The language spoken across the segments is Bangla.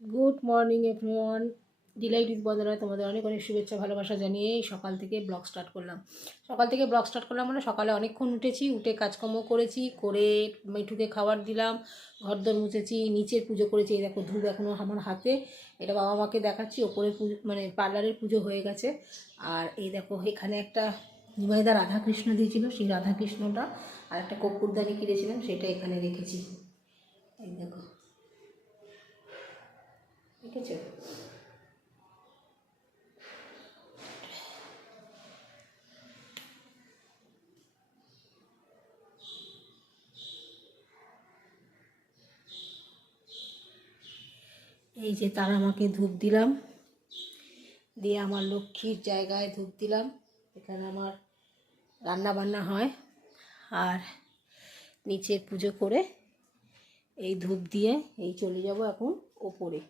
Good morning everyone. Delight with Bandana তোমাদের অনেক অনেক শুভেচ্ছা ভালোবাসা জানিয়ে সকাল থেকে ব্লগ স্টার্ট করলাম। মানে সকালে অনেকক্ষণ উঠেছি, উঠে কাজকর্ম করেছি, করে মিঠুকে খাবার দিলাম, ঘরদোর মুছেছি, নিচের পুজো করেছি। এই দেখো ধূপ এখনও আমার হাতে, এটা বাবা মাকে দেখাচ্ছি। ওপরের পুজো মানে পার্লারের পুজো হয়ে গেছে। আর এই দেখো এখানে একটা নিমাইদা রাধাকৃষ্ণ দিয়েছিল, সেই রাধাকৃষ্ণটা আর একটা কর্পূরদানি কিনেছিলাম, সেটা এখানে রেখেছি। এই দেখো, ঠিক আছে। এই যে তারা আমাকে ধূপ দিলাম, দিয়ে আমার লক্ষ্মীর জায়গায় ধূপ দিলাম। এখানে আমার রান্না বান্না হয়, আর নিচের পুজো করে এই ধূপ দিয়ে এই চলে যাব এখন ওপরে।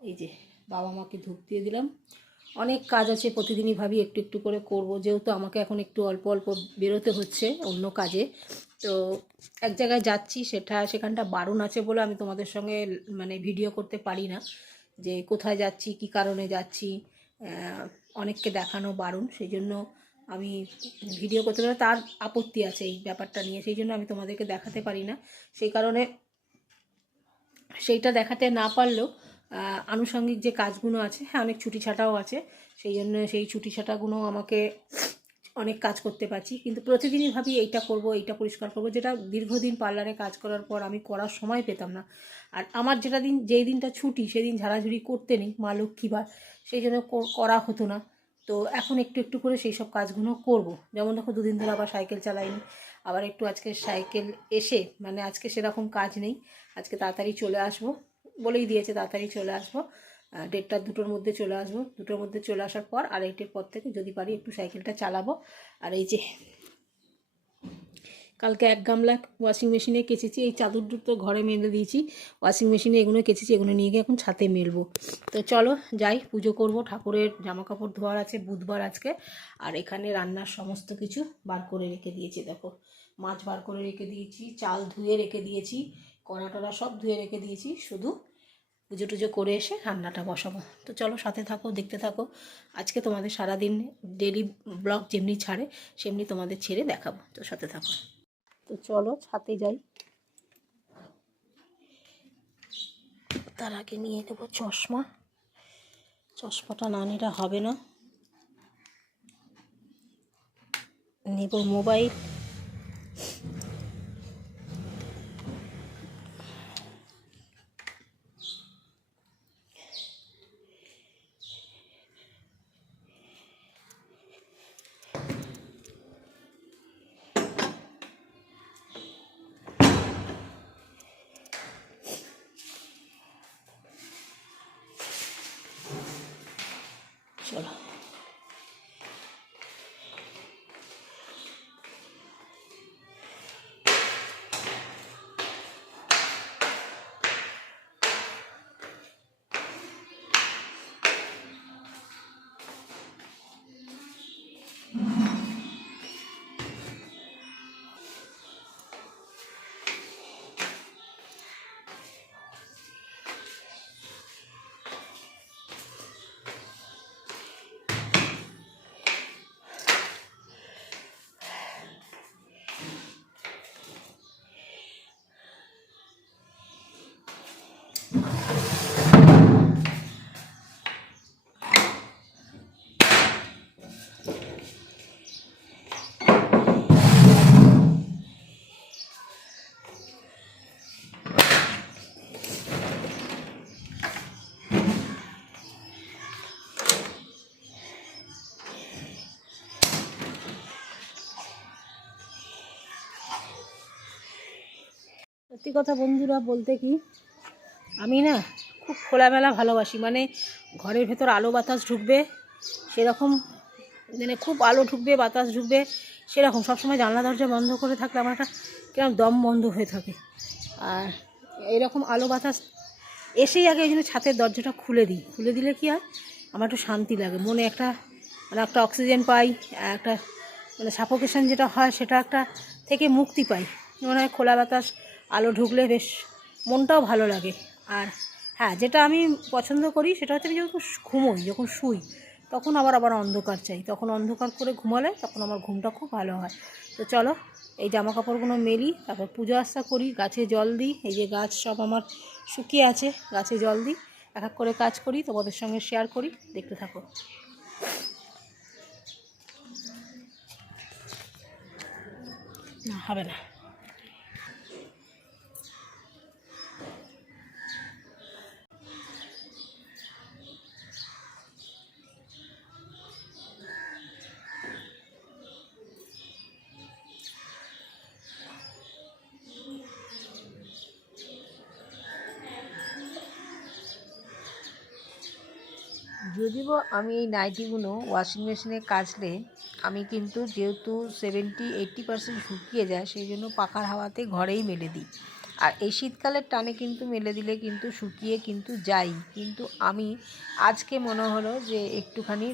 এই যে বাবা মাকে ধূপ দিয়ে দিলাম। অনেক কাজ আছে, প্রতিদিনই ভাবি একটু একটু করে করব, যেহেতু আমাকে এখন একটু অল্প অল্প বেরোতে হচ্ছে অন্য কাজে। তো এক জায়গায় যাচ্ছি, সেখানটা বারণ আছে বলে আমি তোমাদের সঙ্গে মানে ভিডিও করতে পারি না, যে কোথায় যাচ্ছি, কি কারণে যাচ্ছি। অনেককে দেখানো বারণ, সেই জন্য আমি ভিডিও করতে পারি, তার আপত্তি আছে এই ব্যাপারটা নিয়ে, সেই জন্য আমি তোমাদেরকে দেখাতে পারি না। সেই কারণে সেইটা দেখাতে না পারলেও আনুষঙ্গিক যে কাজগুলো আছে, হ্যাঁ অনেক ছুটি ছাটাও আছে, সেই জন্য সেই ছুটি ছাটাগুলো আমাকে অনেক কাজ করতে পারছি। কিন্তু প্রতিদিনই ভাবি এইটা করব, এইটা পরিষ্কার করব, যেটা দীর্ঘদিন পার্লারে কাজ করার পর আমি করার সময় পেতাম না। আর আমার যেই দিনটা ছুটি সেদিন ঝাড়াঝুড়ি করতে নেই, মা লক্ষ্মীবার, সেই জন্য করা হতো না। তো এখন একটু একটু করে সেই সব কাজগুলো করব। যেমন দেখো দুদিন ধরে আবার সাইকেল চালাইনি, আবার একটু আজকে সাইকেল এসে মানে আজকে সেরকম কাজ নেই, আজকে তাড়াতাড়ি চলে আসবো, বলেই দিয়েছে তাড়াতাড়ি চলে আসবো। 1:30 2টোর মধ্যে চলে আসবো। 2টোর মধ্যে চলে আসার পর আর 8টের পর থেকে যদি পারি একটু সাইকেলটা চালাবো। আর এই যে কালকে 1 গামলা ওয়াশিং মেশিনে কেচেছি, এই চাদর দুটো ঘরে মেলে দিয়েছি, ওয়াশিং মেশিনে এগুলো কেচেছি, এগুলো নিয়ে গিয়ে এখন ছাদে মেলবো। তো চলো যাই, পুজো করব, ঠাকুরের জামা কাপড় ধোয়ার আছে, বুধবার আজকে। আর এখানে রান্নার সমস্ত কিছু বার করে রেখে দিয়েছি, দেখো মাছ বার করে রেখে দিয়েছি, চাল ধুয়ে রেখে দিয়েছি, কড়া টড়া সব ধুয়ে রেখে দিয়েছি, শুধু পুজো টুজো করে এসে রান্নাটা বসাবো। তো চলো সাথে থাকো, দেখতে থাকো। আজকে তোমাদের সারাদিন ডেলি ব্লগ যেমনি ছাড়ে সেমনি তোমাদের ছেড়ে দেখাবো, তো সাথে থাকো। তো চলো ছাদে যাই, তার আগে নিয়ে নেবো চশমা, চশমাটা না নিলে হবে না, নেব মোবাইল। চলো সত্যি কথা বন্ধুরা বলতে কি, আমি না খুব খোলামেলা ভালোবাসি, মানে ঘরের ভেতর আলো বাতাস ঢুকবে সেরকম, মানে খুব আলো ঢুকবে বাতাস ঢুকবে সেরকম, সবসময় জানলা দরজা বন্ধ করে থাকলে আমার একটা কিরকম দম বন্ধ হয়ে থাকে। আর এরকম আলো বাতাস এসেই আগে এই জন্য ছাদের দরজাটা খুলে দিই, খুলে দিলে কি হয় আমার একটু শান্তি লাগে মনে, একটা মানে একটা অক্সিজেন পাই, একটা মানে সাফোকেশন যেটা হয় সেটা একটা থেকে মুক্তি পাই। মনে হয় খোলা বাতাস আলো ঢুকলে বেশ মনটাও ভালো লাগে। আর হ্যাঁ, যেটা আমি পছন্দ করি সেটা হচ্ছে আমি যখন ঘুমোই, যখন শুই, তখন আবার অন্ধকার চাই। তখন অন্ধকার করে ঘুমালে তখন আমার ঘুমটা খুব ভালো হয়। তো চলো এই জামা কাপড়গুলো মেলি, তারপর পূজা আর্চা করি, গাছে জল দিই। এই যে গাছ সব আমার শুকিয়ে আছে, গাছে জল দিই, এক এক করে কাজ করি, তোমাদের সঙ্গে শেয়ার করি, দেখতে থাকো। না, হবে না। যদিও আমি এই নাইটিগুলো ওয়াশিং মেশিনে কাচলে আমি কিন্তু যেহেতু 70-80% শুকিয়ে যায়, সেই জন্য পাখার হাওয়াতে ঘরেই মেলে দিই। আর এই শীতকালের টানে কিন্তু মেলে দিলে কিন্তু শুকিয়ে কিন্তু যাই, কিন্তু আমি আজকে মনে হলো যে একটুখানি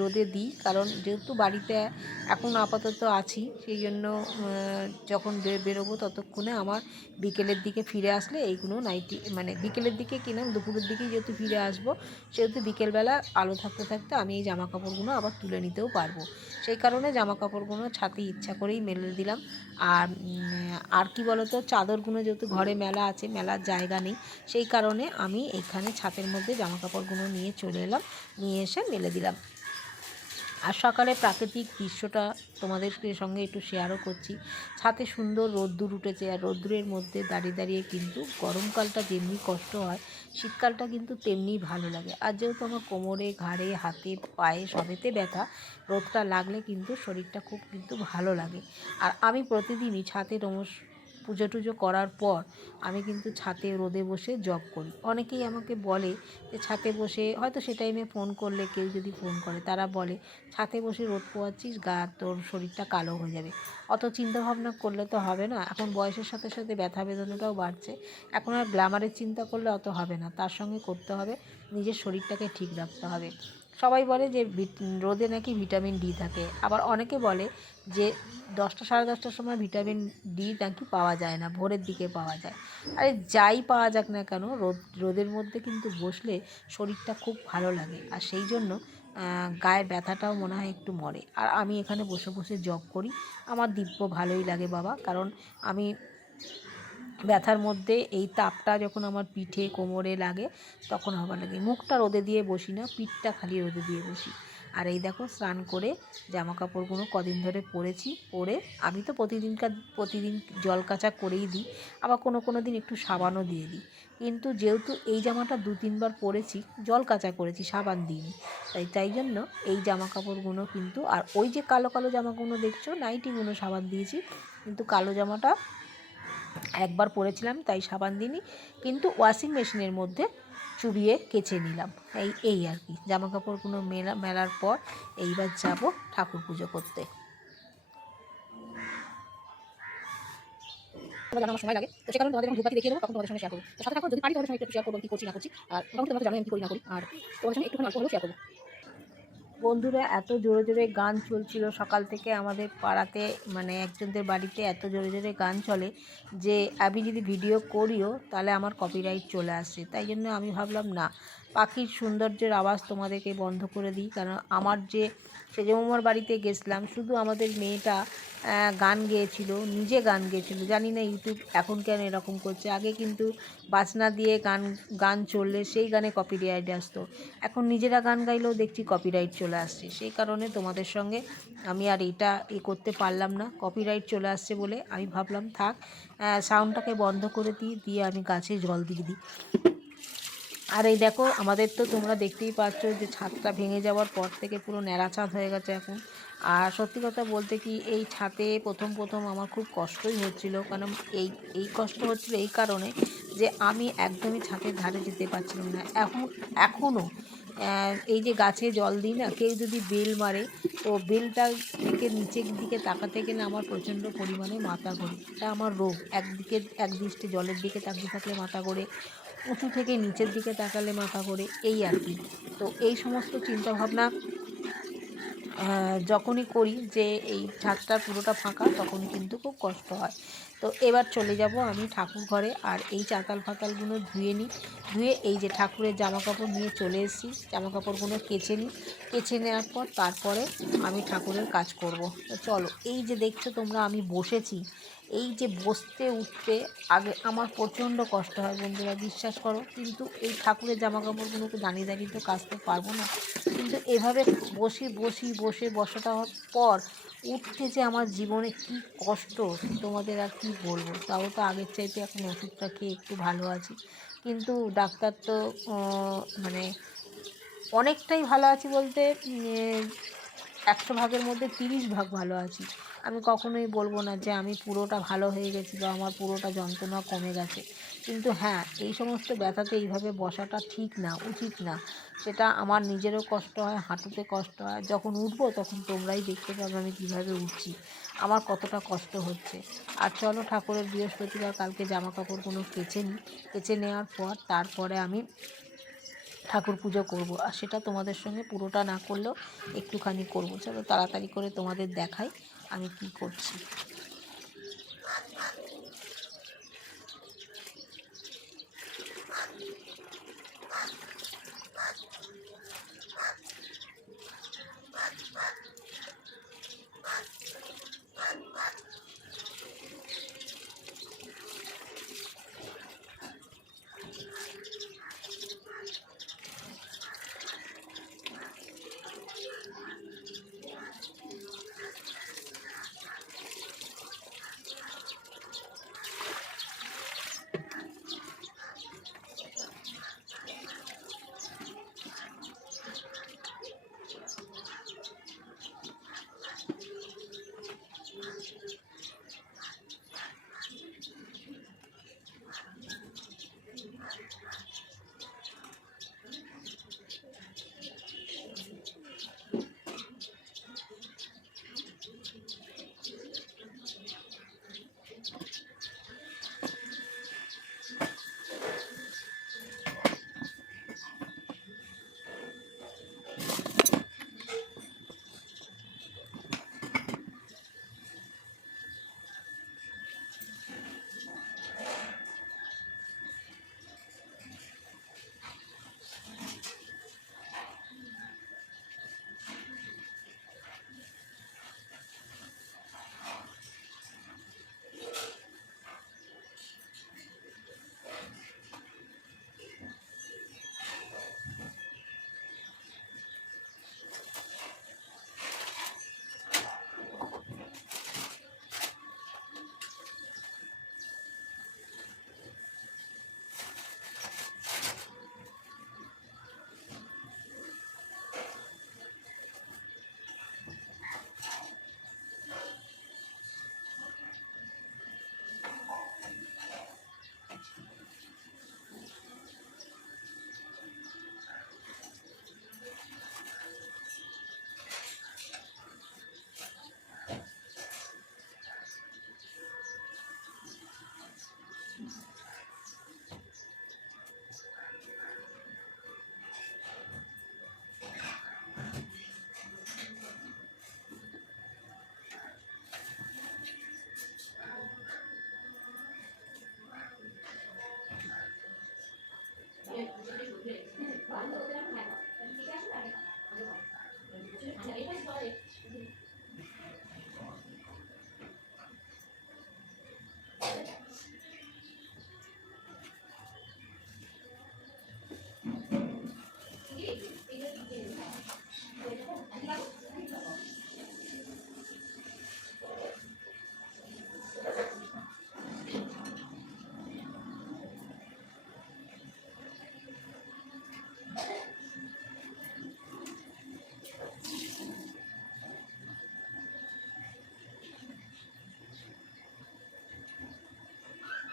রোদে দিই, কারণ যেহেতু বাড়িতে এখন আপাতত আছি, সেই জন্য যখন বেরোবো ততক্ষণে আমার বিকেলের দিকে ফিরে আসলে এইগুলো নাইটি, মানে বিকেলের দিকে কিনা দুপুরের দিকে যেহেতু ফিরে আসবো, সেহেতু বিকেলবেলা আলো থাকতে থাকতে আমি এই জামা কাপড়গুলো আবার তুলে নিতেও পারবো। সেই কারণে জামা কাপড়গুলো ছাদে ইচ্ছা করেই মেলে দিলাম। আর কি বলতো, চাদরগুলো যেহেতু ঘরে মেলা আছে, মেলার জায়গা নেই, সেই কারণে আমি এখানে ছাদের মধ্যে জামা কাপড়গুলো নিয়ে চলে এলাম, নিয়ে এসে মেলে দিলাম। আর সকালে প্রাকৃতিক দৃশ্যটা তোমাদের সঙ্গে একটু শেয়ারও করছি। ছাদে সুন্দর রোদ্দুর উঠেছে, আর রোদ্দুরের মধ্যে দাঁড়িয়ে দাঁড়িয়ে কিন্তু গরমকালটা যেমনি কষ্ট হয়, শীতকালটা কিন্তু তেমনিই ভালো লাগে। আর যেহেতু আমার কোমরে, ঘাড়ে, হাতে, পায়ে সবেতে ব্যথা, রোদটা লাগলে কিন্তু শরীরটা খুব কিন্তু ভালো লাগে। আর আমি প্রতিদিনই ছাদে পুজো টুজো করার পর আমি কিন্তু ছাদে রোদে বসে জব করি। অনেকেই আমাকে বলে যে ছাদে বসে, হয়তো সে টাইমে ফোন করলে, কেউ যদি ফোন করে তারা বলে ছাদে বসে রোদ পোয়াচ্ছিস, তোর শরীরটা কালো হয়ে যাবে। অত চিন্তাভাবনা করলে তো হবে না। এখন বয়সের সাথে সাথে ব্যথা বেদনাটাও বাড়ছে, এখন আর গ্ল্যামারের চিন্তা করলে অত হবে না, তার সঙ্গে করতে হবে নিজের শরীরটাকে ঠিক রাখতে হবে। সবাই বলে যে রোদে নাকি ভিটামিন ডি থাকে, আবার অনেকে বলে যে 10টা 10:30টার সময় ভিটামিন ডি নাকি পাওয়া যায় না, ভোরের দিকে পাওয়া যায়। আরে যাই পাওয়া যাক না কেন, রোদের মধ্যে কিন্তু বসলে শরীরটা খুব ভালো লাগে, আর সেই জন্য গায়ে ব্যথাটাও মনে হয় একটু মরে। আর আমি এখানে বসে বসে জব করি, আমার দিব্য ভালোই লাগে বাবা, কারণ আমি ব্যথার মধ্যে এই তাপটা যখন আমার পিঠে কোমরে লাগে তখন ভালো লাগে। মুখটা রোদে দিয়ে বসি না, পিঠটা খালি রোদে দিয়ে বসি। আর এই দেখো স্নান করে জামা কাপড়গুলো কদিন ধরে পরে আমি তো প্রতিদিন জল কাচা করেই দিই, আবার কোনো দিন একটু সাবানও দিয়ে দিই। কিন্তু যেহেতু এই জামাটা 2-3 বার পরেছি, জল কাচা করেছি, সাবান দিইনি, তাই জন্য এই জামা কাপড়গুলো কিন্তু, আর ওই যে কালো কালো জামাগুলো দেখছো, নাইটিগুলো সাবান দিয়েছি, কিন্তু কালো জামাটা একবার পরেছিলাম তাই সাবান দিইনি, কিন্তু ওয়াশিং মেশিনের মধ্যে চুবিয়ে কেচে নিলাম। এই আর কি, জামা কাপড়গুলো মেলার পর এইবার যাব ঠাকুর পুজো করতে। আমার সময় লাগে, তো সে কারণে তোমাদের যখন ধূপবাতি দেখিয়ে দেবো তখন তোমাদের সঙ্গে শেয়ার করবো। তো সাথে থাকো, যদি পারি তোমাদের সঙ্গে একটু শেয়ার করবো কি করছি না করছি। আর মোটামুটি তোমরা জানো আমি কি করি না করি, আর তোমাদের সঙ্গে একটুখানি অল্প হলেও শেয়ার করবো। বন্ধুরা, এত জোরে জোরে গান চলছিল সকাল থেকে আমাদের পাড়াতে, মানে একজনদের বাড়িতে এত জোরে জোরে গান চলে যে আমি যদি ভিডিও করিও তাহলে আমার কপিরাইট চলে আসছে। তাই জন্য আমি ভাবলাম না, পাখির সৌন্দর্যের আওয়াজ তোমাদেরকে বন্ধ করে দিই। কারণ আমার যে সেজমামার বাড়িতে গেছিলাম, শুধু আমাদের মেয়েটা গান গেয়েছিল, নিজে গান গেয়েছিল। জানি না ইউটিউব এখন কেন এরকম করছে, আগে কিন্তু বাজনা দিয়ে গান চললে সেই গানে কপিরাইট আসতো, এখন নিজেরা গান গাইলেও দেখছি কপিরাইট চলে আসছে। সেই কারণে তোমাদের সঙ্গে আমি আর এটা করতে পারলাম না, কপিরাইট চলে আসছে বলে আমি ভাবলাম থাক, সাউন্ডটাকে বন্ধ করে দিয়ে আমি গাছে জল দিয়ে দিই। আর এই দেখো, আমাদের তো তোমরা দেখতেই পাচ্ছ যে ছাদটা ভেঙে যাওয়ার পর থেকে পুরো ন্যাড়া ছাদ হয়ে গেছে এখন। আর সত্যি কথা বলতে কি, এই ছাদে প্রথম আমার খুব কষ্টই হচ্ছিল, কারণ এই কষ্ট হচ্ছিল এই কারণে যে আমি একদমই ছাদের ধারে যেতে পারছিলাম না। এখনও এই যে গাছে জল দিই না, কেউ যদি বেল মারে তো বেলটা থেকে নিচের দিকে তাকাতে গেলে আমার প্রচণ্ড পরিমাণে মাথা ঘোরে। এটা আমার রোগ, এক দৃষ্টি জলের দিকে তাকিয়ে থাকলে মাথা ঘোরে, উঁচু থেকে নিচের দিকে তাকালে মাথা ঘোরে, এই আর কি। তো এই সমস্ত চিন্তাভাবনা যখনই করি যে এই ছাদটা পুরোটা ফাঁকা তখনই কিন্তু খুব কষ্ট হয়। তো এবার চলে যাব আমি ঠাকুর ঘরে, আর এই চাতাল ফাতালগুলো ধুয়ে নিই। ধুয়ে এই যে ঠাকুরের জামা কাপড় নিয়ে চলে এসেছি, জামা কাপড়গুলো কেচে নিই। কেচে নেওয়ার পর তারপরে আমি ঠাকুরের কাজ করব। তো চলো, এই যে দেখছো তোমরা আমি বসেছি, এই যে বসতে উঠতে আগে আমার প্রচণ্ড কষ্ট হয় বন্ধুরা, বিশ্বাস করো। কিন্তু এই ঠাকুরের জামা কাপড়গুলোকে দাঁড়িয়ে দাঁড়িয়ে তো কাচতে পারবো না, কিন্তু এভাবে বসে বসাটা হওয়ার পর উঠতে যে আমার জীবনে কি কষ্ট তোমাদের আর কি বলবো। তাও তো আগের চাইতে এখন ওষুধটা খেয়ে একটু ভালো আছি, কিন্তু ডাক্তার তো মানে অনেকটাই ভালো আছি বলতে 100 ভাগের মধ্যে 30 ভাগ ভালো আছি। আমি কখনোই বলবো না যে আমি পুরোটা ভালো হয়ে গেছি বা আমার পুরোটা যন্ত্রণা কমে গেছে। কিন্তু হ্যাঁ, এই সমস্ত ব্যথাতে এইভাবে বসাটা ঠিক না, উচিত না। সেটা আমার নিজেরও কষ্ট হয়, হাঁটুতে কষ্ট হয়। যখন উঠবো তখন তোমরাই দেখতে পাবে আমি কীভাবে উঠছি, আমার কতটা কষ্ট হচ্ছে। আর চলো, ঠাকুরের বৃহস্পতিবার কালকে জামা কাপড়গুলো কেচে নিই। কেচে নেওয়ার পর তারপরে আমি ঠাকুর পুজো করব, আর সেটা তোমাদের সঙ্গে পুরোটা না করলেও একটুখানি করব। চলো তাড়াতাড়ি করে তোমাদের দেখাই আমি কি করছি।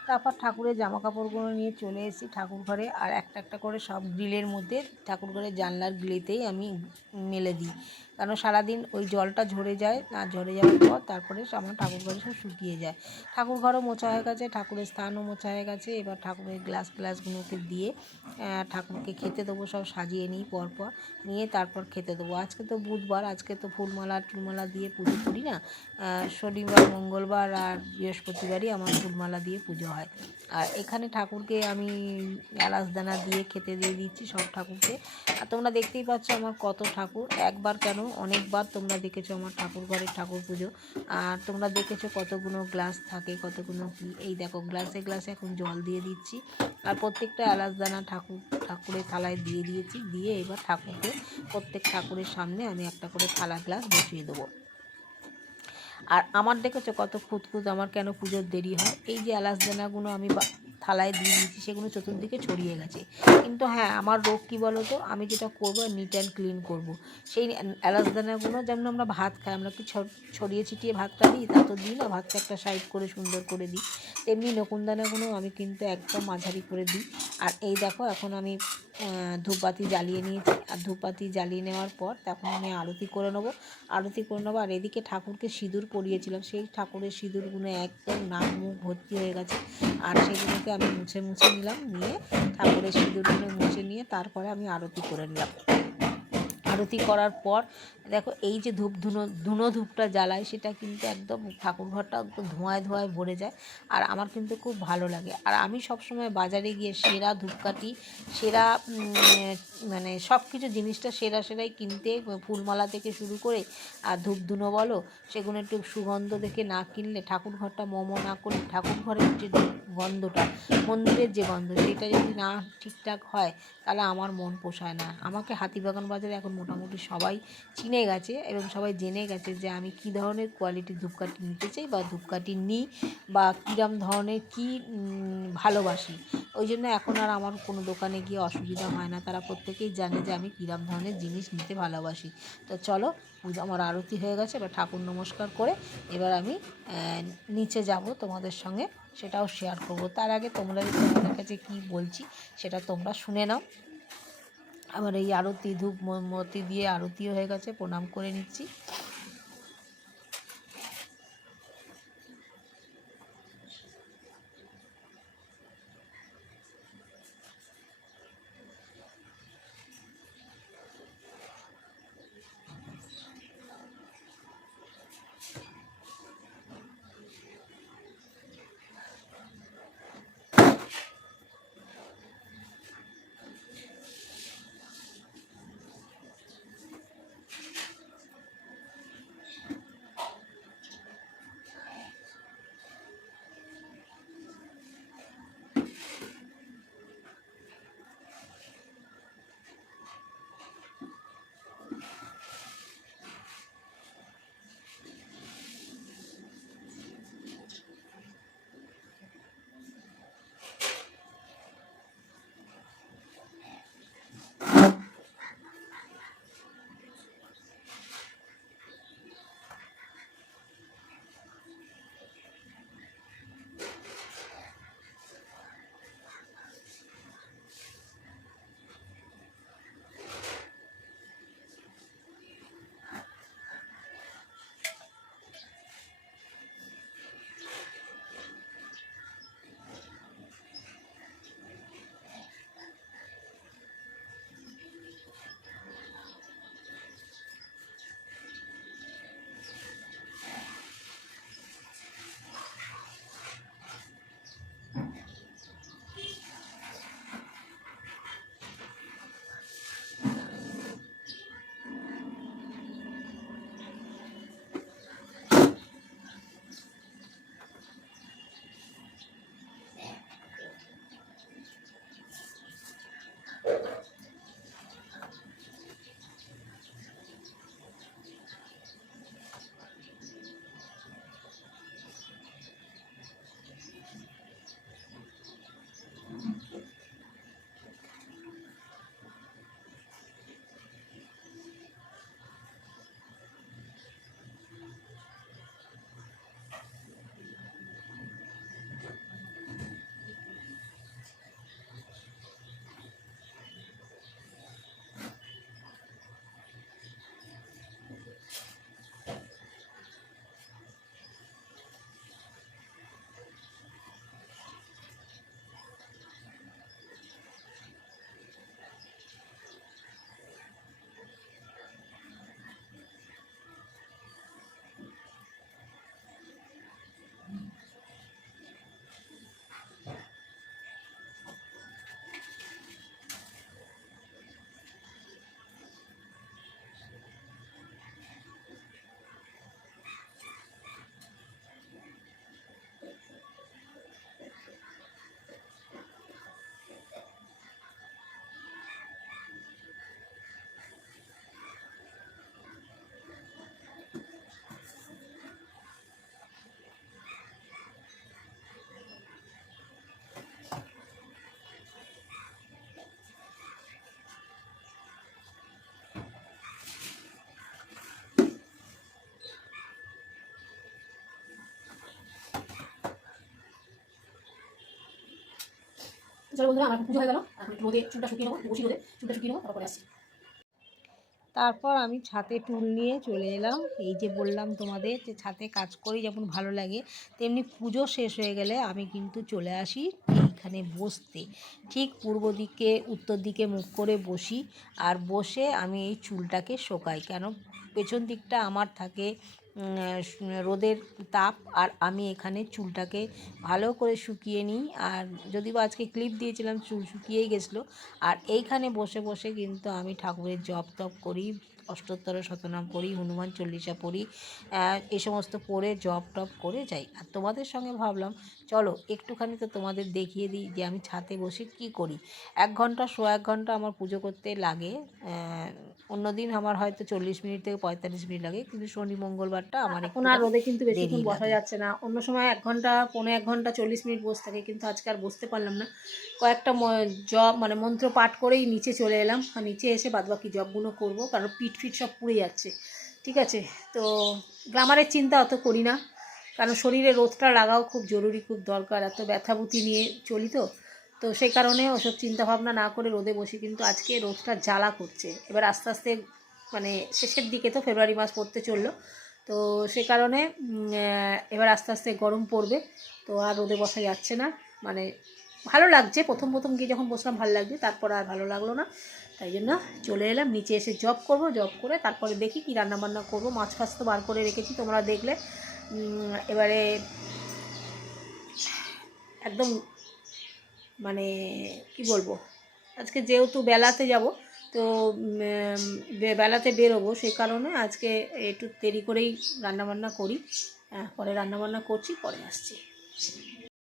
তারপর ঠাকুরের জামা কাপড়গুলো নিয়ে চলে এসেছি ঠাকুর ঘরে, আর একটা একটা করে সব গ্রিলের মধ্যে ঠাকুর ঘরের জানলার গ্রিলেতেই আমি মেলে দিই। কারণ সারাদিন ওই জলটা ঝরে যায়, আর ঝরে যাওয়ার পর তারপরে আমার ঠাকুর ঘরে সব শুকিয়ে যায়। ঠাকুর ঘরও মোছা হয়ে গেছে, ঠাকুরের স্থানও মোছা হয়ে গেছে। এবার ঠাকুরের গ্লাসগুলোকে দিয়ে ঠাকুরকে খেতে দেবো, সব সাজিয়ে নিই পরপর, নিয়ে তারপর খেতে দেবো। আজকে তো বুধবার, আজকে তো ফুলমালা দিয়ে পুজো করি না। শনিবার, মঙ্গলবার আর বৃহস্পতিবারই আমার ফুলমালা দিয়ে পুজো হয়। আর এখানে ঠাকুরকে আমি এলাচদানা দিয়ে খেতে দিয়ে দিচ্ছি সব ঠাকুরকে। আর তোমরা দেখতেই পাচ্ছ আমার কত ঠাকুর, একবার কেন অনেকবার তোমরা দেখেছো আমার ঠাকুর ঘরের ঠাকুর পুজো। আর তোমরা দেখেছো কতগুলো গ্লাস থাকে, কতগুলো কি। এই দেখো গ্লাসে গ্লাসে এখন জল দিয়ে দিচ্ছি, আর প্রত্যেকটা এলাচদানা ঠাকুরের থালায় দিয়ে দিয়েছি। দিয়ে এবার ঠাকুরকে, প্রত্যেক ঠাকুরের সামনে আমি একটা করে থালা গ্লাস বসিয়ে দেবো। আর আমার দেখেছো কত খুঁতখুঁত, আমার কেন পুজোর দেরি হয়। এই যে এলাচদানাগুলো আমি থালায় দিয়ে দিয়েছি, সেগুলো চতুর্দিকে ছড়িয়ে গেছে। কিন্তু হ্যাঁ, আমার রোগ কী বলো তো, আমি যেটা করবো নিট অ্যান্ড ক্লিন করবো। সেই এলাচদানাগুলো যেমন আমরা ভাত খাই, আমরা কি ছড়িয়ে ছিটিয়ে ভাতটা দিই, তা তো দিই না, ভাতটা একটা সাইড করে সুন্দর করে দিই। তেমনি নকুনদানাগুলো আমি কিন্তু একদম মাঝারি করে দিই। আর এই দেখো এখন আমি ধূপবাতি জ্বালিয়ে নিয়েছি, আর ধূপবাতি জ্বালিয়ে নেওয়ার পর তখন আমি আরতি করে নেবো। আর এদিকে ঠাকুরকে সিঁদুর পরিয়েছিলাম, সেই ঠাকুরের সিঁদুরগুলো একদম নাক মুখ ভর্তি হয়ে গেছে। আর সেগুলোকে আমি মুছে নিলাম, নিয়ে ঠাকুরের সিঁদুরগুলো মুছে নিয়ে তারপরে আমি আরতি করে নিলাম। আরতি করার পর দেখো এই যে ধূপটা জ্বালায়, সেটা কিন্তু একদম ঠাকুর ঘরটা একদম ধোঁয়ায় ভরে যায়। আর আমার কিন্তু খুব ভালো লাগে। আর আমি সবসময় বাজারে গিয়ে সেরা ধূপকাঠি, সেরা মানে সব কিছু জিনিসটা সেরাই কিনতে, ফুলমালা থেকে শুরু করে আর ধূপধুনো বলো, সেগুলো একটু সুগন্ধ দেখে না কিনলে, ঠাকুর ঘরটা না করে, ঠাকুর ঘরের যে গন্ধটা, মন্দিরের যে গন্ধ, সেটা যদি না ঠিকঠাক হয় তাহলে আমার মন পোষায় না। আমাকে হাতিবাগান বাজারে এখন মোটামুটি সবাই চিনে গেছে এবং সবাই জেনে গেছে যে আমি কী ধরনের কোয়ালিটির ধূপকাঠি নিতে চাই, বা ধূপকাঠি নিই, বা কীরকম ধরনের কী ভালোবাসি। ওই জন্য এখন আর আমার কোনো দোকানে গিয়ে অসুবিধা হয় না, তারা প্রত্যেকেই জানে যে আমি কীরকম ধরনের জিনিস নিতে ভালোবাসি। তো চলো, আমার আরতি হয়ে গেছে, এবার ঠাকুর নমস্কার করে এবার আমি নিচে যাব, তোমাদের সঙ্গে সেটাও শেয়ার করব। তার আগে তোমাদের কাছে কী বলছি সেটা তোমরা শুনে নাও। আমার এই আরতি ধূপ মোমবাতি দিয়ে আরতিও হয়ে গেছে, প্রণাম করে নিচ্ছি। চলো বন্ধুরা, আমার পুজো হয়ে গেল, এখন একটু রোদে চুলটা শুকিয়ে নেবো, বসি রোদে চুলটা শুকিয়ে নেবো, তারপরে আসছি। তারপর আমি ছাদে টুল নিয়ে চলে এলাম। এই যে বললাম তোমাদের যে ছাদে কাজ করি যেমন ভালো লাগে, তেমনি পুজো শেষ হয়ে গেলে আমি কিন্তু চলে আসি এইখানে বসতে। ঠিক পূর্ব দিকে উত্তর দিকে মুখ করে বসি, আর বসে আমি এই চুলটাকে শোকাই। কেন, পেছন দিকটা আমার থাকে রোদের তাপ, আর আমি এখানে চুলটাকে ভালো করে শুকিয়ে নিই। আর যদি বা আজকে ক্লিপ দিয়েছিলাম, চুল শুকিয়েই গেছিলো। আর এইখানে বসে বসে কিন্তু আমি ঠাকুরের জপ তপ করি, অষ্টোত্তর শতনাম পড়ি, হনুমান চল্লিশা পড়ি, এই সমস্ত পড়ে জপ টপ করে যাই। আর তোমাদের সঙ্গে ভাবলাম চলো একটুখানি তো তোমাদের দেখিয়ে দিই যে আমি ছাদে বসে কি করি। 1 ঘন্টা, সোয়া 1 ঘন্টা আমার পুজো করতে লাগে। অন্যদিন আমার হয়তো 40 মিনিট থেকে 45 মিনিট লাগে, কিন্তু শনি মঙ্গলবারটা আমার এখন আর একটুখানি রোদে কিন্তু বেশিক্ষণ দেরি বসা লাগে। যাচ্ছে না। অন্য সময় 1 ঘন্টা, পৌনে 1 ঘন্টা 40 মিনিট বসে থাকে, কিন্তু আজকে আর বসতে পারলাম না। কয়েকটা জব মানে মন্ত্র পাঠ করেই নিচে চলে এলাম, আর নিচে এসে বাদবাকি জবগুলো করব, কারণ পিঠ ফিট সব পুড়ে যাচ্ছে। ঠিক আছে, তো গ্লামারের চিন্তা অত করি না, কারণ শরীরে রোদটা লাগাও খুব জরুরি, খুব দরকার। এত ব্যথাভূতি নিয়ে চলি তো, তো সেই কারণে ওসব চিন্তাভাবনা না করে রোদে বসি। কিন্তু আজকে রোদটা জ্বালা করছে। এবার আস্তে আস্তে মানে শেষের দিকে তো ফেব্রুয়ারি মাস পড়তে চললো, তো সে কারণে এবার আস্তে আস্তে গরম পড়বে, তো আর রোদে বসা যাচ্ছে না। মানে ভালো লাগছে, প্রথম প্রথম গিয়ে যখন বসলাম ভালো লাগছে, তারপর আর ভালো লাগলো না। তাই জন্য চলে এলাম নিচে, এসে জব করব, জব করে তারপরে দেখি কি রান্না বান্না করবো। মাছ ফাছ তো বার করে রেখেছি, তোমরা দেখলে। এবারে একদম মানে কি বলবো, আজকে যেহেতু বেলাতে যাব, তো বেলাতে বেরোবো, সেই কারণে আজকে একটু দেরি করেই রান্নাবান্না করি। পরে রান্নাবান্না করছি, পরে আসছি।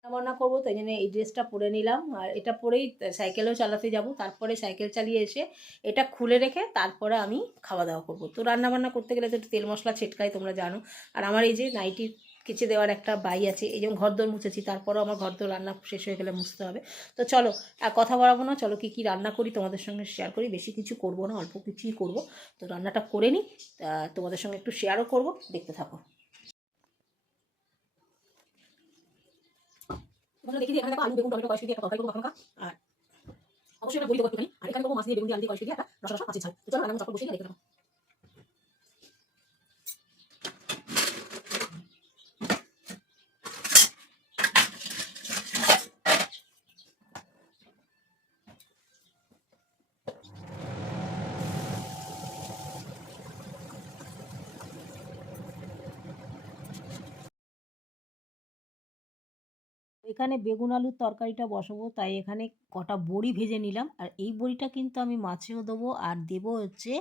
রান্নাবান্না করবো, তাই জন্য এই ড্রেসটা পরে নিলাম, আর এটা পরেই সাইকেলও চালাতে যাব। তারপরে সাইকেল চালিয়ে এসে এটা খুলে রেখে তারপরে আমি খাওয়া দাওয়া করবো। তো রান্নাবান্না করতে গেলে তো একটু তেল মশলা ছিটকাই, তোমরা জানো। আর আমার এই যে নাইটি কেচে দেওয়ার একটা বাই আছে, এই যেমন ঘরদোর মুছেছি, তারপরেও আমার ঘরদোর রান্না শেষ হয়ে গেলে মুছতে হবে। তো চলো, আর কথা বাড়াবো না, চলো কী কী রান্না করি তোমাদের সঙ্গে শেয়ার করি। বেশি কিছু করব না, অল্প কিছুই করব। তো রান্নাটা করে নিই, তোমাদের সঙ্গে একটু শেয়ারও করব, দেখতে থাকো। দেখি এখানে দেখো, আলু বেগুন টমেটো কয়েকটি দিয়ে একটা তরকারি করবো এখনকার। আর অবশ্যই এটা বলি দেবো একটুখানি। আর এখানে করবো মাছ দিয়ে বেগুন দিয়ে আলু দিয়ে কয়েকটি দিয়ে একটা রসা রসা মাছের ঝাল। তো চলো রান্না চটপট বসিয়ে দেখতে থাকো। এখানে বেগুন আলুর তরকারিটা বসাবো, তাই এখানে কটা বড়ি ভেজে নিলাম। আর এই বড়িটা কিন্তু আমি মাছেও দেবো, আর দেবো হচ্ছে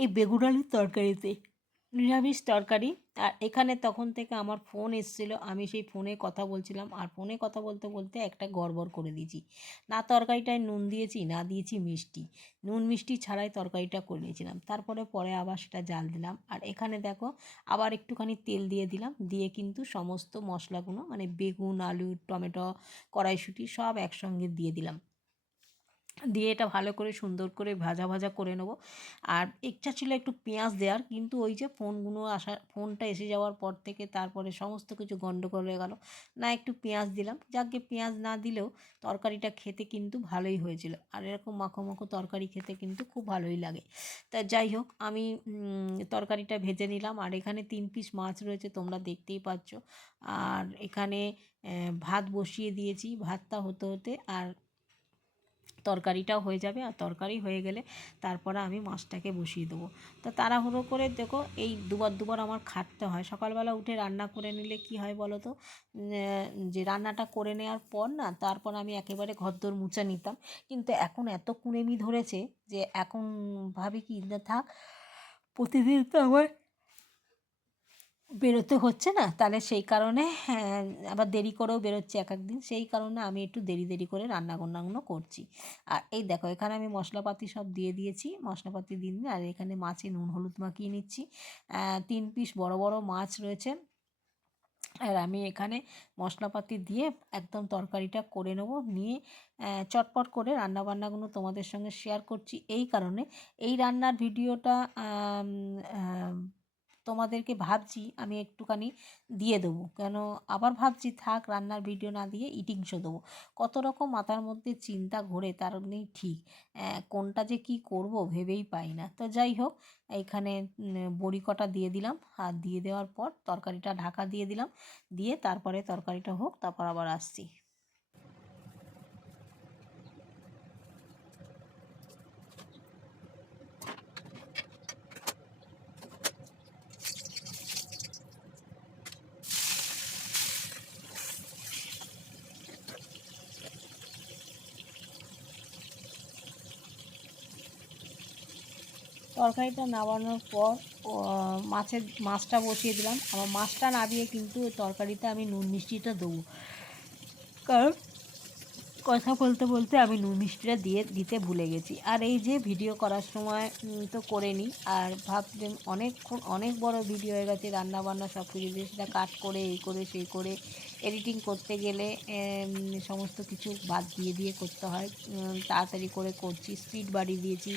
এই বেগুন আলুর তরকারিতে, নিরামিষ তরকারি। আর এখানে তখন থেকে আমার ফোন এসেছিলো, আমি সেই ফোনে কথা বলছিলাম, আর ফোনে কথা বলতে বলতে একটা গড়বড় করে দিয়েছি। না তরকারিটায় নুন দিয়েছি, না দিয়েছি মিষ্টি। নুন মিষ্টি ছাড়াই তরকারিটা করে নিয়েছিলাম। তারপরে পরে আবার সেটা জাল দিলাম। আর এখানে দেখো আবার একটুখানি তেল দিয়ে দিলাম, দিয়ে কিন্তু সমস্ত মশলাগুলো মানে বেগুন, আলু, টমেটো, কড়াইশুঁটি সব একসঙ্গে দিয়ে দিলাম। দিয়ে এটা ভালো করে সুন্দর করে ভাজা ভাজা করে নেবো। আর ইচ্ছা ছিল একটু পেঁয়াজ দেওয়ার, কিন্তু ওই যে ফোনটা এসে যাওয়ার পর থেকে তারপরে সমস্ত কিছু গন্ডগোল হয়ে গেল, না একটু পেঁয়াজ দিলাম। যাকে পেঁয়াজ না দিলেও তরকারিটা খেতে কিন্তু ভালোই হয়েছিল। আর এরকম মাখো মাখো তরকারি খেতে কিন্তু খুব ভালোই লাগে। তা যাই হোক, আমি তরকারিটা ভেজে নিলাম। আর এখানে 3 পিস মাছ রয়েছে, তোমরা দেখতেই পাচ্ছ। আর এখানে ভাত বসিয়ে দিয়েছি, ভাতটা হতে হতে আর তরকারিটাও হয়ে যাবে। আর তরকারি হয়ে গেলে তারপরে আমি মাছটাকে বসিয়ে দেবো। তো তাড়াহুড়ো করে দেখো এই দুবার দুবার আমার খাটতে হয়। সকালবেলা উঠে রান্না করে নিলে কি হয় বলো তো, যে রান্নাটা করে নেওয়ার পর না, তারপর আমি একেবারে ঘরদোর মুছে নিতাম। কিন্তু এখন এত কুড়েমি ধরেছে যে এখন ভাবি কি না থাক, প্রতিদিন তো আমার বেরোতে হচ্ছে না, তাহলে সেই কারণে আবার দেরি করেও বেরোচ্ছে এক একদিন, সেই কারণে আমি একটু দেরি দেরি করে রান্নাবান্নাগুলো করছি। আর এই দেখো এখানে আমি মশলাপাতি সব দিয়ে দিয়েছি, মশলাপাতি দিয়ে দিই। আর এখানে মাছে নুন হলুদ মাখিয়ে নিচ্ছি। 3 পিস বড় বড় মাছ রয়েছে। আর আমি এখানে মশলাপাতি দিয়ে একদম তরকারিটা করে নেবো, নিয়ে চটপট করে রান্নাবান্নাগুলো তোমাদের সঙ্গে শেয়ার করছি। এই কারণে এই রান্নার ভিডিওটা তোমাদেরকে ভাবছি আমি একটুখানি দিয়ে দেবো, কেন আবার ভাবছি থাক রান্নার ভিডিও না দিয়ে ইটিং শো দেবো। কত রকম মাথার মধ্যে চিন্তা ঘোরে তার নেই ঠিক, কোনটা যে কি করব ভেবেই পাই না। তো যাই হোক, এইখানে বড়ি কটা দিয়ে দিলাম, আর দিয়ে দেওয়ার পর তরকারিটা ঢাকা দিয়ে দিলাম, দিয়ে তারপরে তরকারিটা হোক, তারপর আবার আসছি। তরকারিটা নামানোর পর মাছটা বসিয়ে দিলাম। আবার মাছটা নামিয়ে কিন্তু ওই তরকারিতে আমি নুন মিষ্টিটা দেবো, কারণ কথা বলতে বলতে আমি নুন মিষ্টিটা দিতে ভুলে গেছি। আর এই যে ভিডিও করার সময় তো করে নিই, আর ভাবলাম অনেক বড় ভিডিও হয়ে গেছে, রান্নাবান্না সব কিছু দিয়ে সেটা কাট করে এই করে সেই করে এডিটিং করতে গেলে সমস্ত কিছু বাদ দিয়ে করতে হয়। তাড়াতাড়ি করে করছি, স্পিড বাড়িয়ে দিয়েছি,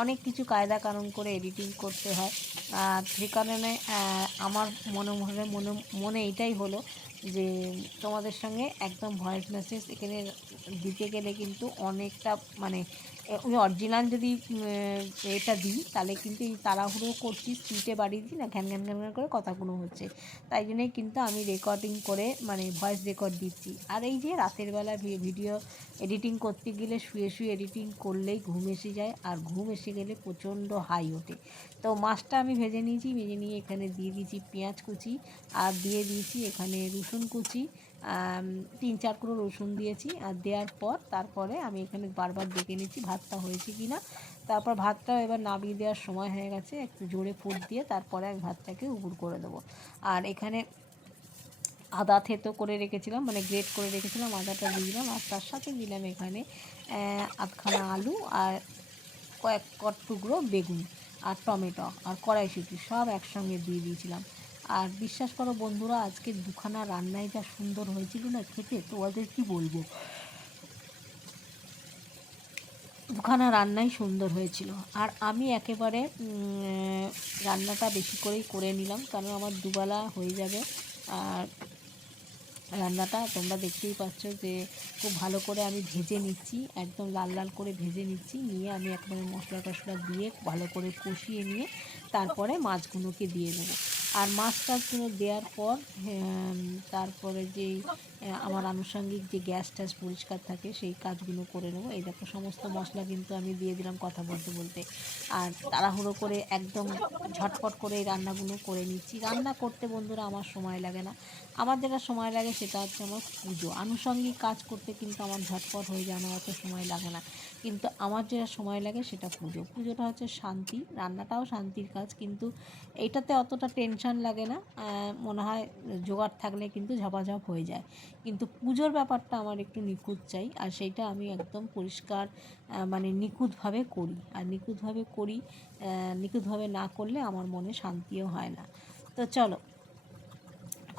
অনেক কিছু কায়দা কানুন করে এডিটিং করতে হয়। আর সে কারণে আমার মনে এটাই হলো যে তোমাদের সঙ্গে একদম ভয়েস মেসেজ এখানে দিতে গেলে কিন্তু অনেকটা মানে আমি অরিজিনাল যদি এটা দিই তাহলে কিন্তু এই তাড়াহুড়ো করছি, স্পিডে বাড়িয়ে দিই না, ঘ্যান ঘ্যান ঘ্যান ঘ্যান করে কথাগুলো হচ্ছে, তাই জন্যই কিন্তু আমি রেকর্ডিং করে মানে ভয়েস রেকর্ড দিচ্ছি। আর এই যে রাতের বেলা ভিডিও এডিটিং করতে গেলে শুয়ে শুয়ে এডিটিং করলেই ঘুম এসে যায়, আর ঘুম এসে গেলে প্রচণ্ড হাই ওঠে। তো মাছটা আমি ভেজে নিয়েছি, ভেজে নিয়ে এখানে দিয়ে দিয়েছি পেঁয়াজ কুচি, আর দিয়ে দিয়েছি এখানে রসুন কুচি, 3-4 করে রসুন দিয়েছি। আর দেওয়ার পর তারপরে আমি এখানে বারবার দেখে নিচ্ছি ভাতটা হয়েছে কি না। তারপর ভাতটা এবার নামিয়ে দেওয়ার সময় হয়ে গেছে, একটু জোরে ফুট দিয়ে তারপরে আমি ভাতটাকে উবুর করে দেবো। আর এখানে আদা থেতো করে রেখেছিলাম, মানে গ্রেট করে রেখেছিলাম, আদাটা দিয়ে দিলাম, আর তার সাথে দিলাম এখানে আধখানা আলু, আর কয়েক টুকরো বেগুন, আর টমেটো, আর কড়াইশুঁটি সব একসঙ্গে দিয়ে দিয়েছিলাম। আর বিশ্বাস করো বন্ধুরা, আজকে দুখানা রান্নায় যা সুন্দর হয়েছিল না খেতে, তোমাদের কি বলবো, দুখানা রান্নাই সুন্দর হয়েছিল। আর আমি একেবারে রান্নাটা বেশি করেই করে নিলাম, কারণ আমার দুবেলা হয়ে যাবে। আর রান্নাটা তোমরা দেখতেই পাচ্ছ যে খুব ভালো করে আমি ভেজে নিচ্ছি, একদম লাল লাল করে ভেজে নিচ্ছি, নিয়ে আমি একবারে মশলা টশলা দিয়ে ভালো করে কষিয়ে নিয়ে তারপরে মাছগুলোকে দিয়ে দেবো। আর মাছটাগুলো দেওয়ার পর তারপরে যেই আমার আনুষঙ্গিক যে গ্যাস ট্যাস পরিষ্কার থাকে সেই কাজগুলো করে নেবো। এই দেখো সমস্ত মশলা কিন্তু আমি দিয়ে দিলাম কথা বলতে বলতে। আর তাড়াহুড়ো করে একদম ঝটপট করে এই রান্নাগুলো করে নিচ্ছি। রান্না করতে বন্ধুরা আমার সময় লাগে না, আমার যেটা সময় লাগে সেটা হচ্ছে আমার পুজো। আনুষঙ্গিক কাজ করতে কিন্তু আমার ঝটপট হয়ে যায়, আমার অত সময় লাগে না। কিন্তু আমার যেটা সময় লাগে সেটা পুজো। পুজোটা হচ্ছে শান্তি, রান্নাটাও শান্তির কাজ, কিন্তু এইটাতে অতটা টেনশন লাগে না। মনে হয় জোগাড় থাকলে কিন্তু ঝপাঝপ হয়ে যায়। কিন্তু পুজোর ব্যাপারটা আমার একটু নিখুঁত চাই, আর সেইটা আমি একদম পরিষ্কার মানে নিখুঁতভাবে করি। আর নিখুঁতভাবে না করলে আমার মনে শান্তিও হয় না। তো চলো,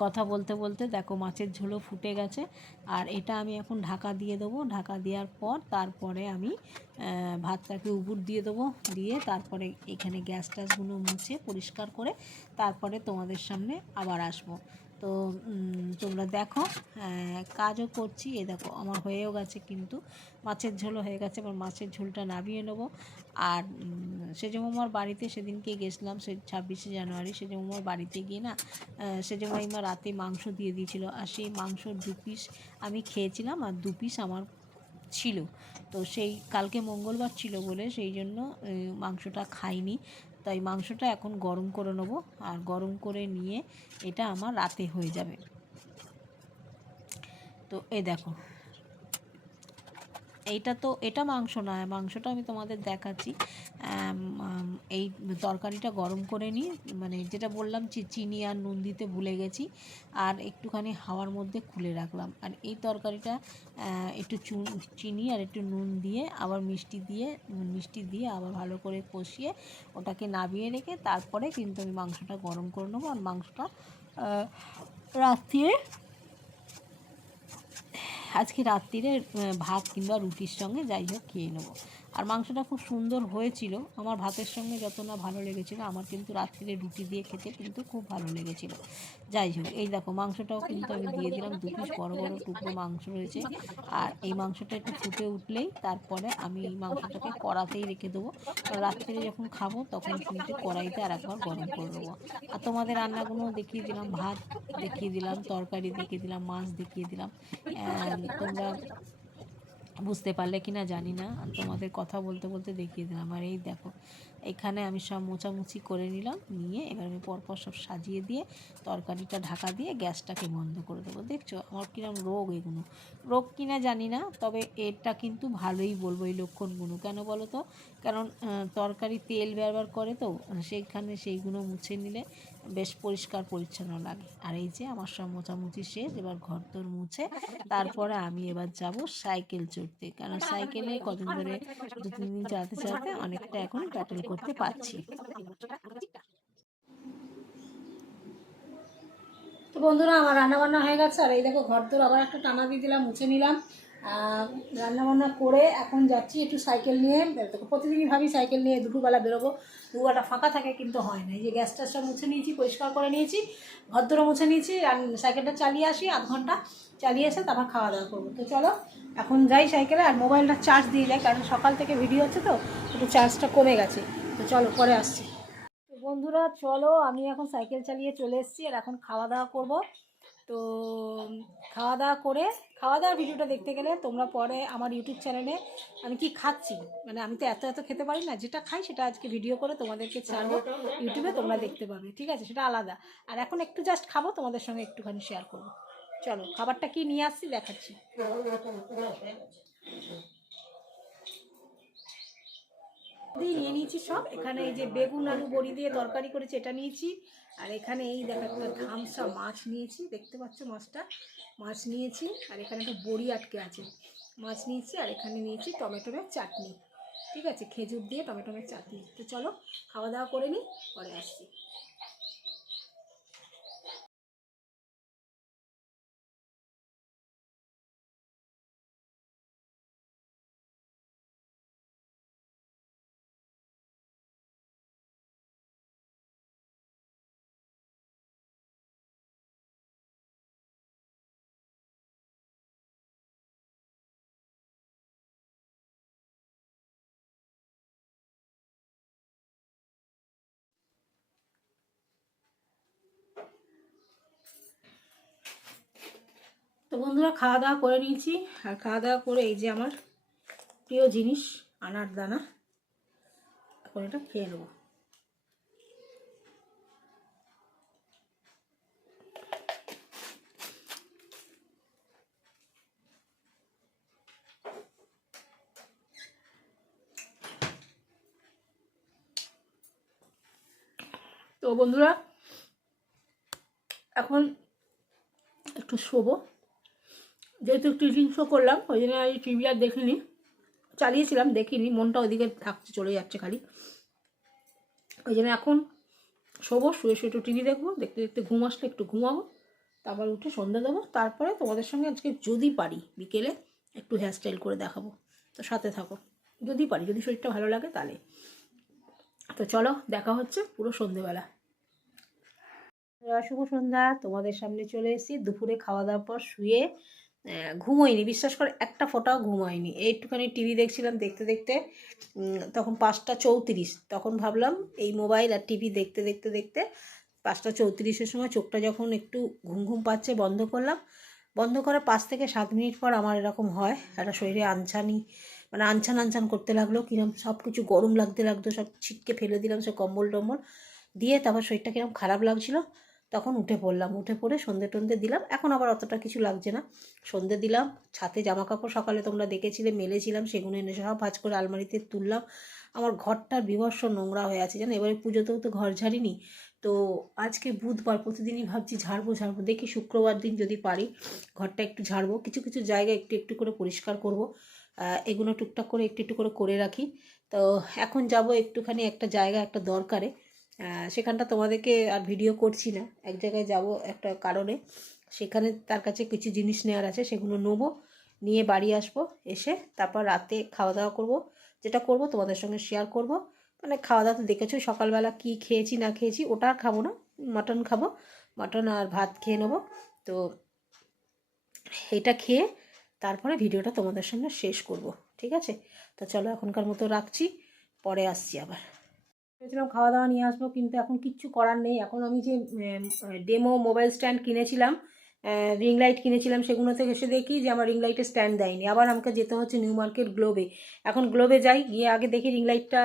কথা বলতে বলতে দেখো মাছের ঝোলও ফুটে গেছে। আর এটা আমি এখন ঢাকা দিয়ে দেবো, ঢাকা দেওয়ার পর তারপরে আমি ভাতটাকে উবুর দিয়ে দেবো, দিয়ে তারপরে এখানে গ্যাস ট্যাসগুলো মুছে পরিষ্কার করে তারপরে তোমাদের সামনে আবার আসবো। তো তোমরা দেখো কাজও করছি, এ দেখো আমার হয়েও গেছে, কিন্তু মাছের ঝোলও হয়ে গেছে। এবার মাছের ঝোলটা নামিয়ে নেবো। আর সেজমামার বাড়িতে সেদিনকে গেছিলাম, 26শে জানুয়ারি, সেজমামার বাড়িতে গিয়ে না সেজমাইমা রাতে মাংস দিয়ে দিয়েছিল, আর সেই মাংসর 2 পিস আমি খেয়েছিলাম, আর 2 পিস আমার ছিল। তো সেই কালকে মঙ্গলবার ছিল বলে সেই জন্য মাংসটা খাইনি। তাই মাংসটা এখন গরম করে নেবো, আর গরম করে নিয়ে এটা আমার রাতে হয়ে যাবে। তো এই দেখো, এটা মাংস নয়, মাংসটা আমি তোমাদের দেখাচ্ছি। এই তরকারিটা গরম করে নিই, মানে যেটা বললাম চিনি আর নুন দিতে ভুলে গেছি, আর একটুখানি হাওয়ার মধ্যে খুলে রাখলাম। আর এই তরকারিটা একটু চিনি আর একটু নুন দিয়ে আবার মিষ্টি দিয়ে আবার ভালো করে কষিয়ে ওটাকে নামিয়ে রেখে তারপরে কিন্তু আমি মাংসটা গরম করে নেবো। আর মাংসটা আজকে রাত্রিরে ভাত কিংবা রুটির সঙ্গে যাই হোক খেয়ে নেবো। আর মাংসটা খুব সুন্দর হয়েছিল। আমার ভাতের সঙ্গে যত না ভালো লেগেছিলো, আমার কিন্তু রাত্রিরে রুটি দিয়ে খেতে কিন্তু খুব ভালো লেগেছিলো। যাই হোক, এই দেখো মাংসটাও কিন্তু আমি দিয়ে দিলাম, 2 পিস বড় বড় টুকরো মাংস রয়েছে। আর এই মাংসটা একটু ফুটে উঠলেই তারপরে আমি এই মাংসটাকে কড়াতেই রেখে দেবো, কারণ রাত্রিরে যখন খাবো তখন কিন্তু কড়াইতে আর একবার গরম করে দেবো। আর তোমাদের রান্নাগুলো দেখিয়ে দিলাম, ভাত দেখিয়ে দিলাম, তরকারি দেখিয়ে দিলাম, মাছ দেখিয়ে দিলাম। তোমরা বুঝতে পারলে কি না জানি না, তোমাদের কথা বলতে বলতে দেখিয়ে দিলাম। আর এই দেখো, এখানে আমি সব মোছামুছি করে নিলাম, নিয়ে এবার আমি পরপর সব সাজিয়ে দিয়ে তরকারিটা ঢাকা দিয়ে গ্যাসটাকে বন্ধ করে দেবো। দেখছো আমার কিরম রোগ, এগুলো রোগ কিনা জানি না, তবে এটা কিন্তু ভালোই বলবো এই লক্ষণগুলো। কেন বলো তো? কারণ তরকারি তেল ব্যবহার করে তো, সেইখানে সেইগুলো মুছে নিলে বেশ পরিষ্কার পরিচ্ছন্ন লাগে। আর এই যে আমার সব মোছামুছি শেষ, এবার ঘরদোর মুছে তারপরে আমি এবার যাব সাইকেল চড়তে, কারণ সাইকেলে কদিন ধরে 2-3 দিন চালাতে চালাতে অনেকটা এখন প্যাডেল করতে পারছি। তো বন্ধুরা, আমার রান্নাবান্না হয়ে গেছে। আর এই দেখো ঘরদোর আবার একটা টানা দিয়ে দিলাম, মুছে নিলাম। রান্নাবান্না করে এখন যাচ্ছি একটু সাইকেল নিয়ে। দেখো প্রতিদিনই ভাবি সাইকেল নিয়ে দুপুরবেলা বেরোবো, দুপুরবেলা ফাঁকা থাকে কিন্তু হয় না। এই যে গ্যাস ট্যাসটা মুছে নিয়েছি, পরিষ্কার করে নিয়েছি, ঘরদোরও মুছে নিয়েছি, সাইকেলটা চালিয়ে আসি, আধ ঘন্টা চালিয়ে এসে তারপর খাওয়া দাওয়া করবো। তো চলো এখন যাই সাইকেলে, আর মোবাইলটা চার্জ দিয়ে যাই, কারণ সকাল থেকে ভিডিও হচ্ছে তো একটু চার্জটা কমে গেছে। তো চলো পরে আসছি। তো বন্ধুরা চলো, আমি এখন সাইকেল চালিয়ে চলে এসেছি, আর এখন খাওয়া দাওয়া করবো। তো খাওয়া দাওয়া করে, খাওয়া দাওয়ার ভিডিওটা দেখতে গেলে তোমরা পরে আমার ইউটিউব চ্যানেলে আমি কি খাচ্ছি, মানে আমি তো এত এত খেতে পারি না, যেটা খাই সেটা আজকে ভিডিও করে তোমাদেরকে ছাড়বো ইউটিউবে, তোমরা দেখতে পাবে, ঠিক আছে? সেটা আলাদা। আর এখন একটু জাস্ট খাবো, তোমাদের সঙ্গে একটুখানি শেয়ার করবো। চলো খাবারটা কি নিয়ে আসছি দেখাচ্ছি। দিয়ে নিয়ে নিয়েছি সব। এখানে এই যে বেগুন আলু বড়ি দিয়ে তরকারি করেছি, এটা নিয়েছি। আর এখানে এই দেখো একটা ধামসা মাছ নিয়েছি, দেখতে পাচ্ছ মাছটা, মাছ নিয়েছি। আর এখানে একটা বড়ি আটকে আছে, মাছ নিয়েছি। আর এখানে নিয়েছি টমেটোর চাটনি, ঠিক আছে, খেজুর দিয়ে টমেটোর চাটনি। তো চলো খাওয়া দাওয়া করে নিই, পরে আসছি। তো বন্ধুরা খাওয়া দাওয়া করে নিয়েছি। আর খাওয়া দাওয়া করে এই যে আমার প্রিয় জিনিস আনার দানা, এখন এটা খেয়ে নেবো। তো বন্ধুরা এখন একটু শোবো, যেহেতু টিভি শো করলাম ওই জন্য এই টিভি আর দেখিনি, চালিয়েছিলাম দেখিনি, মনটা ওইদিকে থাকছে, চলে যাচ্ছে খালি, ওই জন্য এখন শোবো। শুয়ে শুয়ে একটু টিভি দেখবো, দেখতে দেখতে ঘুম আসলে একটু ঘুমাবো, তারপর উঠে সন্ধ্যা দেবো, তারপরে তোমাদের সঙ্গে আজকে যদি পারি বিকেলে একটু হেয়ারস্টাইল করে দেখাবো। তো সাথে থাকো, যদি পারি, যদি শরীরটা ভালো লাগে তাহলে। তো চলো দেখা হচ্ছে পুরো সন্ধ্যেবেলা। শুভ সন্ধ্যা, তোমাদের সামনে চলে এসেছি দুপুরে খাওয়া দাওয়ার পর শুয়ে। ঘুমোইনি, বিশ্বাস করে একটা ফোঁটাও ঘুমাইনি, একটুখানি টিভি দেখছিলাম, দেখতে দেখতে তখন 5টা 34, তখন ভাবলাম এই মোবাইল আর টিভি দেখতে দেখতে দেখতে 5টা 34-এর সময় চোখটা যখন একটু ঘুম ঘুম পাচ্ছে বন্ধ করলাম। বন্ধ করার 5 থেকে 7 মিনিট পর আমার এরকম হয়, একটা শরীরে আনছানি, মানে আনছান আনছান করতে লাগলো, কিরম সব কিছু গরম লাগতে লাগতো, সব ছিটকে ফেলে দিলাম সব কম্বল টম্বল দিয়ে, তারপর শরীরটা কিরম খারাপ লাগছিলো। তখন উঠে পড়লাম, উঠে পড়ে সন্ধে টন্ধে দিলাম, এখন আবার অতটা কিছু লাগছে না। সন্ধে দিলাম, ছাদে জামা কাপড় সকালে তোমরা দেখেছিলে মেলেছিলাম, সেগুলো এনে সব ভাঁজ করে আলমারিতে তুললাম। আমার ঘরটার বিভৎস নোংরা হয়ে আছে জানো, এবারে পুজোতেও তো ঘর ঝাড়িনি। তো আজকে বুধবার, প্রতিদিনই ভাবছি ঝাড়বো ঝাড়বো, দেখি শুক্রবার দিন যদি পারি ঘরটা একটু ঝাড়বো, কিছু কিছু জায়গা একটু একটু করে পরিষ্কার করব, এগুলো টুকটাক করে একটু একটু করে করে রাখি। তো এখন যাব একটুখানি একটা জায়গা, একটা দরকারে, সেখানটা তোমাদেরকে আর ভিডিও করছি না, এক জায়গায় যাব একটা কারণে, সেখানে তার কাছে কিছু জিনিস নেওয়ার আছে, সেগুলো নেবো, নিয়ে বাড়ি আসবো, এসে তারপর রাতে খাওয়া দাওয়া করব, যেটা করব তোমাদের সঙ্গে শেয়ার করব। মানে খাওয়া দাওয়া তো দেখেছো, সকালবেলা কি খেয়েছি না খেয়েছি ওটা আর খাবো না, মাটন খাবো, মাটন আর ভাত খেয়ে নেবো। তো এটা খেয়ে তারপরে ভিডিওটা তোমাদের সামনে শেষ করব, ঠিক আছে? তো চলো এখনকার মতো রাখছি, পরে আসছি আবার। ভেবেছিলাম খাওয়া দাওয়া নিয়ে আসবো, কিন্তু এখন কিচ্ছু করার নেই। এখন আমি যে ডেমো মোবাইল স্ট্যান্ড কিনেছিলাম, রিং লাইট কিনেছিলাম, সেগুলো থেকে এসে দেখি যে আমার রিং লাইটের স্ট্যান্ড দেয়নি। আবার আমাকে যেতে হচ্ছে নিউ মার্কেট গ্লোবে। এখন গ্লোবে যাই, গিয়ে আগে দেখি রিং লাইটটা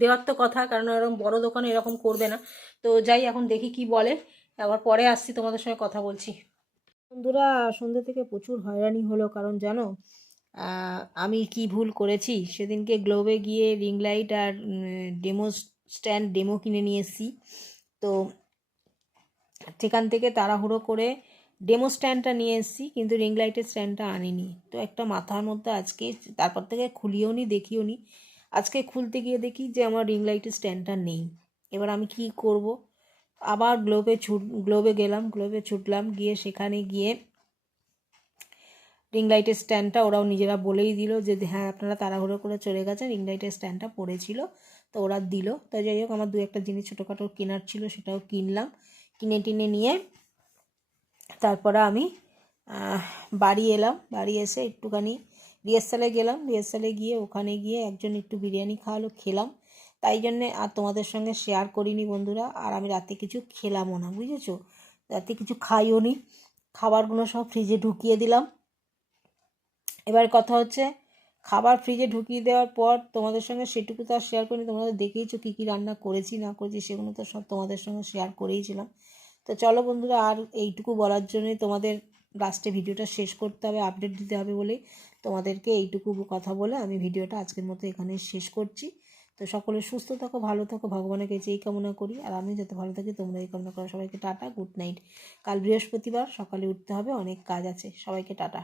দেওয়ার তো কথা, কারণ এরকম বড় দোকানে এরকম করবে না। তো যাই, এখন দেখি কি বলে, আবার পরে আসছি, তোমাদের সঙ্গে কথা বলছি। বন্ধুরা, সন্ধ্যে থেকে প্রচুর হয়রানি হলো, কারণ জানো আমি কি ভুল করেছি। সেদিনকে গ্লোবে গিয়ে রিং লাইট আর ডেমো স্ট্যান্ড ডেমো কিনে নিয়ে এসেছি। তো সেখান থেকে তাড়াহুড়ো করে ডেমো স্ট্যান্ডটা নিয়ে এসেছি, কিন্তু রিং লাইটের স্ট্যান্ডটা আনিনি। তো একটা মাথার মধ্যে আজকে, তারপর থেকে খুলিও নি দেখিও নি। আজকে খুলতে গিয়ে দেখি যে আমার রিং লাইটের স্ট্যান্ডটা নেই। এবার আমি কি করব? আবার গ্লোবে গেলাম, গ্লোবে ছুটলাম, গিয়ে সেখানে গিয়ে রিং লাইটের স্ট্যান্ডটা ওরাও নিজেরা বলেই দিল যে হ্যাঁ আপনারা তাড়াহুড়ো করে চলে গেছেন, রিং লাইটের স্ট্যান্ডটা পড়েছিল। তো ওরা দিল। তো যাই হোক, আমার 2-1 জিনিস ছোটোখাটো কেনার ছিল, সেটাও কিনলাম। কিনে টিনে নিয়ে তারপরে আমি বাড়ি এলাম। বাড়ি এসে একটুখানি রিহার্সালে গেলাম। রিহার্সালে গিয়ে ওখানে গিয়ে একজন একটু বিরিয়ানি খাওয়ালো, খেলাম। তাই জন্যে আর তোমাদের সঙ্গে শেয়ার করিনি বন্ধুরা। আর আমি রাতে কিছু খেলামও না, বুঝেছো? রাতে কিছু খাইও নি, খাবারগুলো সব ফ্রিজে ঢুকিয়ে দিলাম। এবার কথা হচ্ছে, খাবার ফ্রিজে ঢুকিয়ে দেওয়ার পর তোমাদের সঙ্গে সেটুকু তো আর শেয়ার করিনি। তোমাদের দেখেইছো কী কী রান্না করেছি না করেছি, সেগুলো তো সব তোমাদের সঙ্গে শেয়ার করেইছিলাম। তো চলো বন্ধুরা, আর এইটুকু বলার জন্যই তোমাদের লাস্টে ভিডিওটা শেষ করতে হবে, আপডেট দিতে হবে বলেই তোমাদেরকে এইটুকু কথা বলে আমি ভিডিওটা আজকের মতো এখানে শেষ করছি। তো সকলে সুস্থ থাকো, ভালো থাকো, ভগবানের কাছে এই কামনা করি। আর আমি যাতে ভালো থাকি, তোমরা এই কামনা করো। সবাইকে টাটা, গুড নাইট। কাল বৃহস্পতিবার, সকালে উঠতে হবে, অনেক কাজ আছে। সবাইকে টাটা।